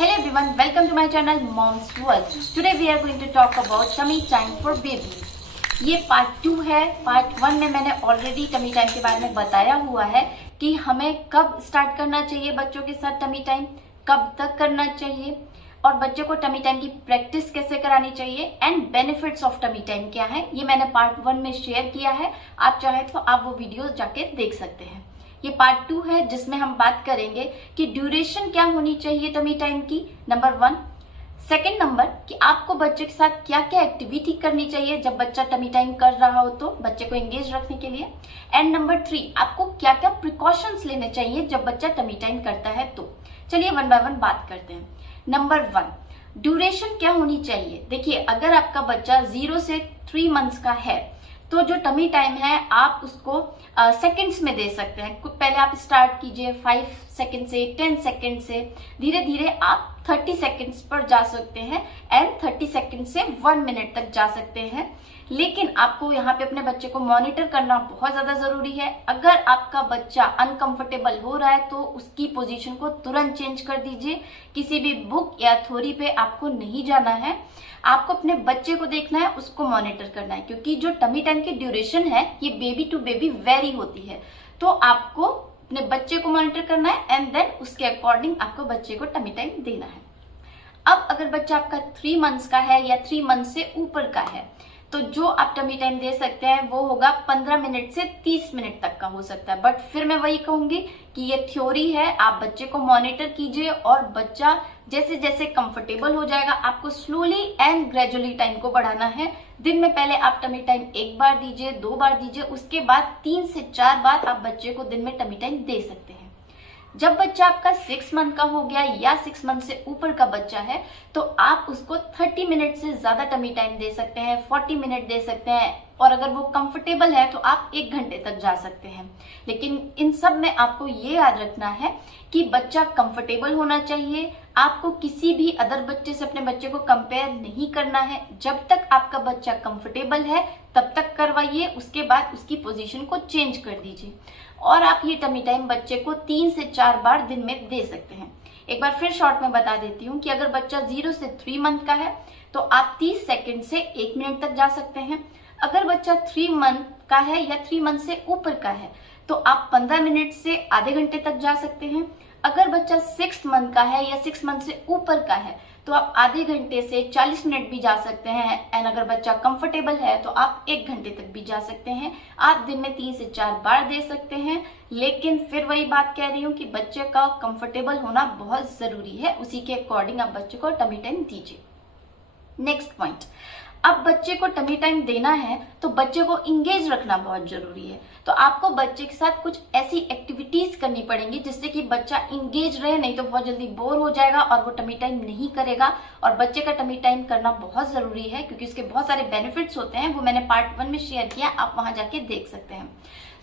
Hello everyone, welcome to my channel Mom's World. Today we are going to talk about tummy time for babies. ये part 2 है। Part 1 में मैंने already tummy time के बारे में बताया हुआ है कि हमें कब स्टार्ट करना चाहिए बच्चों के साथ टमी टाइम, कब तक करना चाहिए और बच्चों को टमी टाइम की प्रैक्टिस कैसे करानी चाहिए and benefits of tummy time क्या है। ये मैंने पार्ट 1 में शेयर किया है, आप चाहे तो आप वो वीडियो जाके देख सकते हैं। ये पार्ट 2 है जिसमें हम बात करेंगे कि ड्यूरेशन क्या होनी चाहिए टमी टाइम की, नंबर 1। सेकेंड नंबर कि आपको बच्चे के साथ क्या क्या एक्टिविटी करनी चाहिए जब बच्चा टमी टाइम कर रहा हो तो बच्चे को एंगेज रखने के लिए। एंड नंबर 3 आपको क्या क्या प्रिकॉशंस लेने चाहिए जब बच्चा टमी टाइम करता है तो। चलिए वन बाय वन बात करते हैं। नंबर 1 ड्यूरेशन क्या होनी चाहिए। देखिए, अगर आपका बच्चा 0 से 3 मंथ्स का है तो जो टमी टाइम है आप उसको सेकंड्स में दे सकते हैं। पहले आप स्टार्ट कीजिए 5 सेकंड से, 10 सेकंड से, धीरे धीरे आप 30 सेकंड्स पर जा सकते हैं एंड 30 सेकंड से 1 मिनट तक जा सकते हैं। लेकिन आपको यहाँ पे अपने बच्चे को मॉनिटर करना बहुत ज्यादा जरूरी है। अगर आपका बच्चा अनकंफर्टेबल हो रहा है तो उसकी पोजीशन को तुरंत चेंज कर दीजिए। किसी भी बुक या थ्योरी पे आपको नहीं जाना है, आपको अपने बच्चे को देखना है, उसको मॉनिटर करना है, क्योंकि जो टमी टाइम की ड्यूरेशन है ये बेबी टू बेबी वेरी होती है। तो आपको अपने बच्चे को मॉनिटर करना है एंड देन उसके अकॉर्डिंग आपको बच्चे को टमी टाइम देना है। अब अगर बच्चा आपका 3 मंथ्स का है या 3 मंथ से ऊपर का है तो जो आप टमी टाइम दे सकते हैं वो होगा 15 मिनट से 30 मिनट तक का हो सकता है। बट फिर मैं वही कहूंगी कि ये थ्योरी है, आप बच्चे को मॉनिटर कीजिए और बच्चा जैसे जैसे कंफर्टेबल हो जाएगा आपको स्लोली एंड ग्रेजुअली टाइम को बढ़ाना है। दिन में पहले आप टमी टाइम 1 बार दीजिए, 2 बार दीजिए, उसके बाद 3 से 4 बार आप बच्चे को दिन में टमी टाइम दे सकते हैं। जब बच्चा आपका 6 मंथ का हो गया या 6 मंथ से ऊपर का बच्चा है तो आप उसको 30 मिनट से ज्यादा टमी टाइम दे सकते हैं, 40 मिनट दे सकते हैं और अगर वो कंफर्टेबल है तो आप 1 घंटे तक जा सकते हैं। लेकिन इन सब में आपको ये याद रखना है कि बच्चा कंफर्टेबल होना चाहिए। आपको किसी भी अदर बच्चे से अपने बच्चे को कंपेयर नहीं करना है। जब तक आपका बच्चा कंफर्टेबल है तब तक करवाइए, उसके बाद उसकी पोजीशन को चेंज कर दीजिए। और आप ये टमी टाइम बच्चे को 3 से 4 बार दिन में दे सकते हैं। एक बार फिर शॉर्ट में बता देती हूँ कि अगर बच्चा 0 से 3 मंथ का है तो आप 30 सेकंड से 1 मिनट तक जा सकते हैं। अगर बच्चा 3 मंथ का है या 3 मंथ से ऊपर का है तो आप 15 मिनट से आधे घंटे तक जा सकते हैं। अगर बच्चा 6 मंथ का है या 6 मंथ से ऊपर का है तो आप आधे घंटे से 40 मिनट भी जा सकते हैं एंड अगर बच्चा कंफर्टेबल है तो आप 1 घंटे तक भी जा सकते हैं। आप दिन में 3 से 4 बार दे सकते हैं। लेकिन फिर वही बात कह रही हूँ कि बच्चे का कंफर्टेबल होना बहुत जरूरी है, उसी के अकॉर्डिंग आप बच्चे को टमी टाइम दीजिए। नेक्स्ट पॉइंट, अब बच्चे को टमी टाइम देना है तो बच्चे को इंगेज रखना बहुत जरूरी है। तो आपको बच्चे के साथ कुछ ऐसी एक्टिविटीज करनी पड़ेंगी जिससे कि बच्चा इंगेज रहे, नहीं तो बहुत जल्दी बोर हो जाएगा और वो टमी टाइम नहीं करेगा। और बच्चे का टमी टाइम करना बहुत जरूरी है क्योंकि उसके बहुत सारे बेनिफिट्स होते हैं, वो मैंने पार्ट 1 में शेयर किया, आप वहां जाके देख सकते हैं।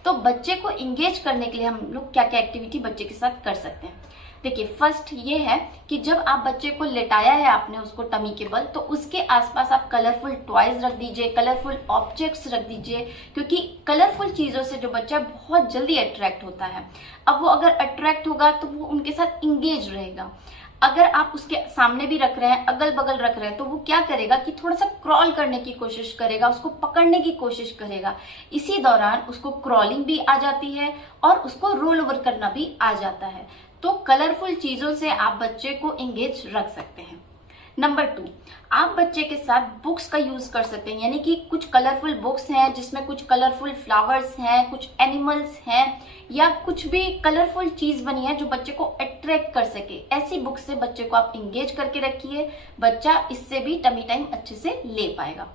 तो बच्चे को इंगेज करने के लिए हम लोग क्या क्या एक्टिविटी बच्चे के साथ कर सकते हैं। देखिए, फर्स्ट ये है कि जब आप बच्चे को लेटाया है आपने उसको टमी के बल, तो उसके आसपास आप कलरफुल टॉयज रख दीजिए, कलरफुल ऑब्जेक्ट्स रख दीजिए, क्योंकि कलरफुल चीजों से जो बच्चा बहुत जल्दी अट्रैक्ट होता है। अब वो अगर अट्रैक्ट होगा तो वो उनके साथ इंगेज रहेगा। अगर आप उसके सामने भी रख रहे हैं, अगल बगल रख रहे हैं, तो वो क्या करेगा कि थोड़ा सा क्रॉल करने की कोशिश करेगा, उसको पकड़ने की कोशिश करेगा। इसी दौरान उसको क्रॉलिंग भी आ जाती है और उसको रोल ओवर करना भी आ जाता है। तो कलरफुल चीजों से आप बच्चे को एंगेज रख सकते हैं। नंबर 2, आप बच्चे के साथ बुक्स का यूज कर सकते हैं, यानी कि कुछ कलरफुल बुक्स हैं जिसमें कुछ कलरफुल फ्लावर्स हैं, कुछ एनिमल्स हैं या कुछ भी कलरफुल चीज बनी है जो बच्चे को अट्रैक्ट कर सके। ऐसी बुक्स से बच्चे को आप इंगेज करके रखिए, बच्चा इससे भी टमी टाइम अच्छे से ले पाएगा।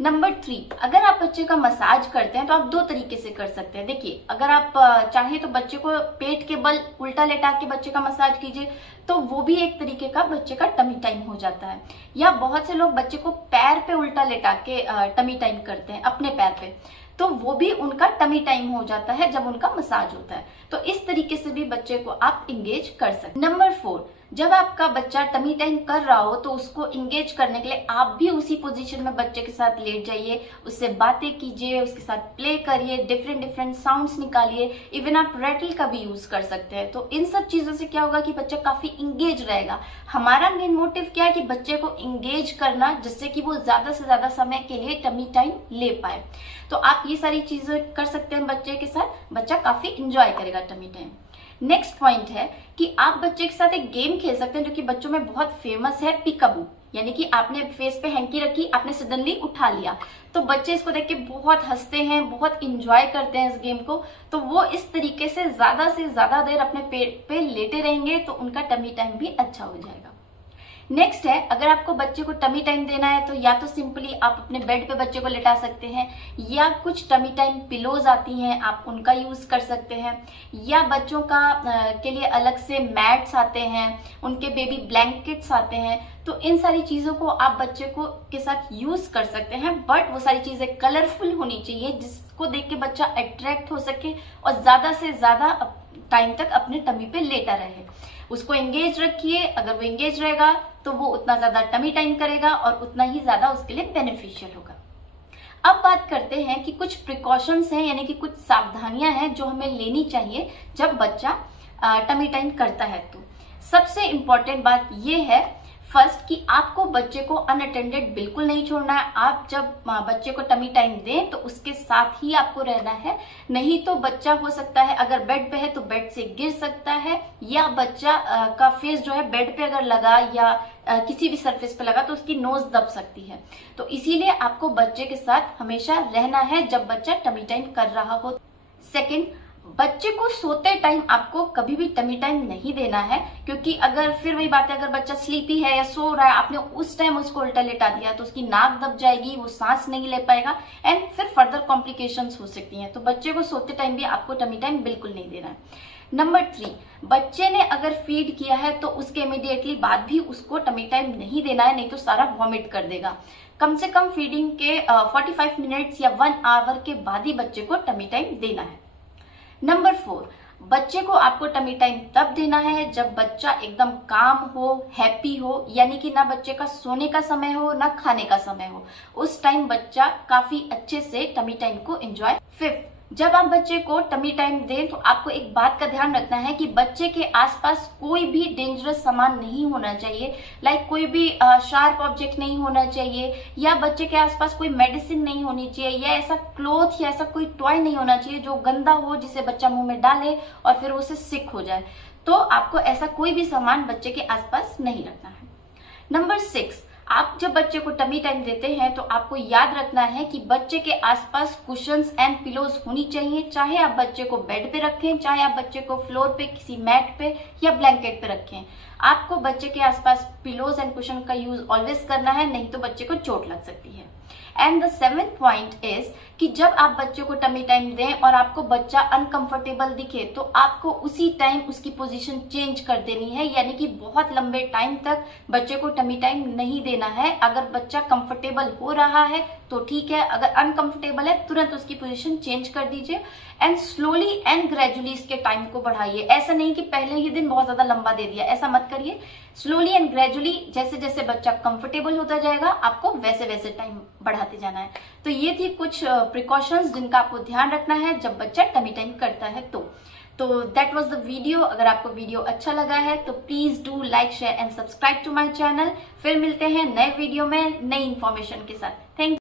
नंबर 3, अगर आप बच्चे का मसाज करते हैं तो आप 2 तरीके से कर सकते हैं। देखिए, अगर आप चाहें तो बच्चे को पेट के बल उल्टा लेटा के बच्चे का मसाज कीजिए, तो वो भी एक तरीके का बच्चे का टमी टाइम हो जाता है। या बहुत से लोग बच्चे को पैर पे उल्टा लेटा के टमी टाइम करते हैं, अपने पैर पे, तो वो भी उनका टमी टाइम हो जाता है जब उनका मसाज होता है। तो इस तरीके से भी बच्चे को आप इंगेज कर सकते हैं। नंबर 4, जब आपका बच्चा टमी टाइम कर रहा हो तो उसको इंगेज करने के लिए आप भी उसी पोजीशन में बच्चे के साथ लेट जाइए, उससे बातें कीजिए, उसके साथ प्ले करिए, डिफरेंट डिफरेंट साउंड्स निकालिए, इवन आप रैटल का भी यूज कर सकते हैं। तो इन सब चीजों से क्या होगा कि बच्चा काफी इंगेज रहेगा। हमारा मेन मोटिव क्या है कि बच्चे को इंगेज करना, जिससे कि वो ज्यादा से ज्यादा समय के लिए टमी टाइम ले पाए। तो आप ये सारी चीजें कर सकते हैं बच्चे के साथ, बच्चा काफी इंजॉय करेगा टमी टाइम। नेक्स्ट पॉइंट है कि आप बच्चे के साथ एक गेम खेल सकते हैं जो कि बच्चों में बहुत फेमस है, पिकाबू। यानी कि आपने फेस पे हैंकी रखी, आपने सडनली उठा लिया, तो बच्चे इसको देख के बहुत हंसते हैं, बहुत इंजॉय करते हैं इस गेम को। तो वो इस तरीके से ज्यादा देर अपने पेट पे लेटे रहेंगे, तो उनका टमी टाइम भी अच्छा हो जाएगा। नेक्स्ट है, अगर आपको बच्चे को टमी टाइम देना है तो या तो सिंपली आप अपने बेड पे बच्चे को लेटा सकते हैं, या कुछ टमी टाइम पिलोज आती हैं आप उनका यूज कर सकते हैं, या बच्चों का के लिए अलग से मैट्स आते हैं, उनके बेबी ब्लैंकेट्स आते हैं। तो इन सारी चीजों को आप बच्चे को के साथ यूज कर सकते हैं, बट वो सारी चीजें कलरफुल होनी चाहिए जिसको देख के बच्चा अट्रैक्ट हो सके और ज्यादा से ज्यादा टाइम तक अपने टमी पे लेटा रहे। उसको एंगेज रखिए, अगर वो एंगेज रहेगा तो वो उतना ज्यादा टमी टाइम करेगा और उतना ही ज्यादा उसके लिए बेनिफिशियल होगा। अब बात करते हैं कि कुछ प्रिकॉशंस हैं, यानी कि कुछ सावधानियां हैं जो हमें लेनी चाहिए जब बच्चा टमी टाइम करता है। तो सबसे इंपॉर्टेंट बात यह है फर्स्ट कि आपको बच्चे को अनअटेंडेड बिल्कुल नहीं छोड़ना है। आप जब बच्चे को टमी टाइम दें तो उसके साथ ही आपको रहना है, नहीं तो बच्चा हो सकता है अगर बेड पे है तो बेड से गिर सकता है, या बच्चा का फेस जो है बेड पे अगर लगा या किसी भी सरफेस पे लगा तो उसकी नोज दब सकती है। तो इसीलिए आपको बच्चे के साथ हमेशा रहना है जब बच्चा टमी टाइम कर रहा हो। सेकेंड, बच्चे को सोते टाइम आपको कभी भी टमी टाइम नहीं देना है, क्योंकि अगर फिर वही बात है, अगर बच्चा स्लीपी है या सो रहा है, आपने उस टाइम उसको उल्टा लेटा दिया तो उसकी नाक दब जाएगी, वो सांस नहीं ले पाएगा एंड फिर फर्दर कॉम्प्लिकेशंस हो सकती हैं। तो बच्चे को सोते टाइम भी आपको टमी टाइम बिल्कुल नहीं देना है। नंबर 3, बच्चे ने अगर फीड किया है तो उसके इमीडिएटली बाद भी उसको टमी टाइम नहीं देना है, नहीं तो सारा वॉमिट कर देगा। कम से कम फीडिंग के 45 मिनट्स या 1 आवर के बाद ही बच्चे को टमी टाइम देना है। नंबर 4, बच्चे को आपको टमी टाइम तब देना है जब बच्चा एकदम काम हो, हैप्पी हो, यानी कि ना बच्चे का सोने का समय हो ना खाने का समय हो, उस टाइम बच्चा काफी अच्छे से टमी टाइम को एंजॉय। 5, जब आप बच्चे को टमी टाइम दें तो आपको एक बात का ध्यान रखना है कि बच्चे के आसपास कोई भी डेंजरस सामान नहीं होना चाहिए, लाइक कोई भी शार्प ऑब्जेक्ट नहीं होना चाहिए, या बच्चे के आसपास कोई मेडिसिन नहीं होनी चाहिए, या ऐसा क्लॉथ या ऐसा कोई टॉय नहीं होना चाहिए जो गंदा हो, जिसे बच्चा मुंह में डाले और फिर उसे सिक हो जाए। तो आपको ऐसा कोई भी सामान बच्चे के आसपास नहीं रखना है। नंबर 6, आप जब बच्चे को टमी टाइम देते हैं तो आपको याद रखना है कि बच्चे के आसपास कुशन्स एंड पिलोज होनी चाहिए, चाहे आप बच्चे को बेड पे रखें, चाहे आप बच्चे को फ्लोर पे किसी मैट पे या ब्लैंकेट पे रखें। आपको बच्चे के आसपास पिलोज एंड कुशन का यूज ऑलवेज करना है, नहीं तो बच्चे को चोट लग सकती है। And the 7th point is कि जब आप बच्चे को टमी टाइम दें और आपको बच्चा अनकंफर्टेबल दिखे तो आपको उसी टाइम उसकी पोजीशन चेंज कर देनी है, यानी कि बहुत लंबे टाइम तक बच्चे को टमी टाइम नहीं देना है। अगर बच्चा कंफर्टेबल हो रहा है तो ठीक है, अगर अनकंफर्टेबल है तुरंत उसकी पोजीशन चेंज कर दीजिए एंड स्लोली एंड ग्रेजुअली इसके टाइम को बढ़ाइए। ऐसा नहीं कि पहले ही दिन बहुत ज्यादा लंबा दे दिया, ऐसा मत करिए। स्लोली एंड ग्रेजुअली जैसे जैसे बच्चा कंफर्टेबल होता जाएगा आपको वैसे वैसे टाइम बढ़ाते जाना है। तो ये थी कुछ प्रिकॉशंस जिनका आपको ध्यान रखना है जब बच्चा टमी टाइम करता है। तो दैट वाज द वीडियो। अगर आपको वीडियो अच्छा लगा है तो please do like, share and subscribe to my channel. फिर मिलते हैं नए वीडियो में नई इन्फॉर्मेशन के साथ। थैंक